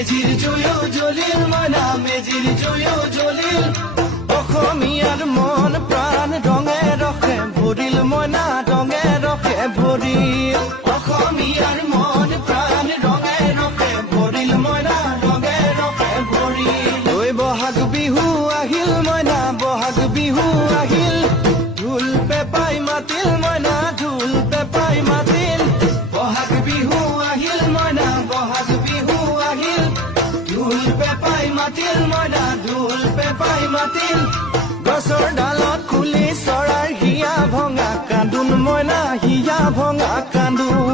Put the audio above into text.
মেজিৰ জুয়ো জ্বলিল মইনা মেজিৰ জুয়ো জ্বলিল অসমীয়াৰ মন প্ৰাণ ৰঙে ৰসে ভৰিল মইনা ৰঙে ৰসে ভৰিল অসমীয়াৰ মন প্ৰাণ ৰঙে ৰসে ভৰিল মইনা ৰঙে ৰসে ভৰিল ঐ বহাগ বিহু আহিল মইনা বহাগ বিহু আহিল ঢোল পেপাই মাতিল মইনা ঢোল পেপাই মাতিল বহাগ বিহু আহিল মইনা বহাগ বিহু আহিল ঢোল পেপাই মাতিল মইনা ঢোল পেপাই মাতিল গছৰ ডালত খুলি চৰাইৰ হিয়া ভঙা কান্দোন মইনা হিয়া ভঙা কান্দোন